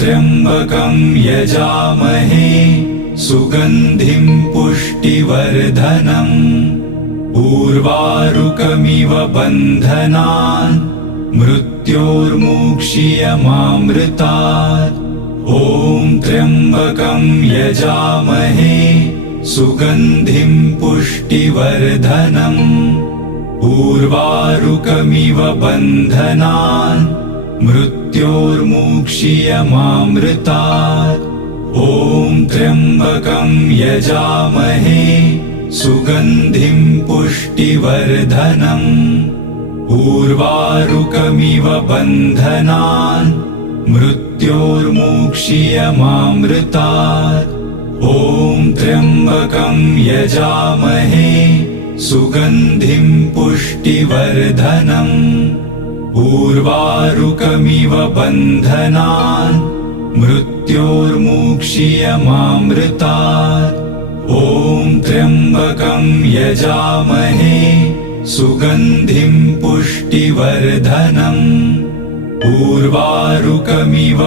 त्र्यंबकं यजामहे सुगंधिं पुष्टिवर्धनम् उर्वारुकमिव बन्धनान् मृत्योर्मुक्षीयमामृतात्। ॐ त्र्यंबकं यजामहे सुगंधिं पुष्टिवर्धनम् उर्वारुकमिव बन्धनान् मृत्योर्मुक्षीयमामृतात्। ॐ त्र्यंबकं यजामहे सुगंधिं पुष्टिवर्धनम् उर्वारुकमिव बन्धनान् मृत्योर्मुक्षीयमामृतात्। ॐ त्र्यंबकं यजामहे सुगंधिं पुष्टिवर्धनम् उर्वारुकमिव बन्धनान् मृत्योर्मुक्षीयमामृतात्। ॐ त्र्यंबकं यजामहे सुगंधिं पुष्टिवर्धनम् उर्वारुकमिव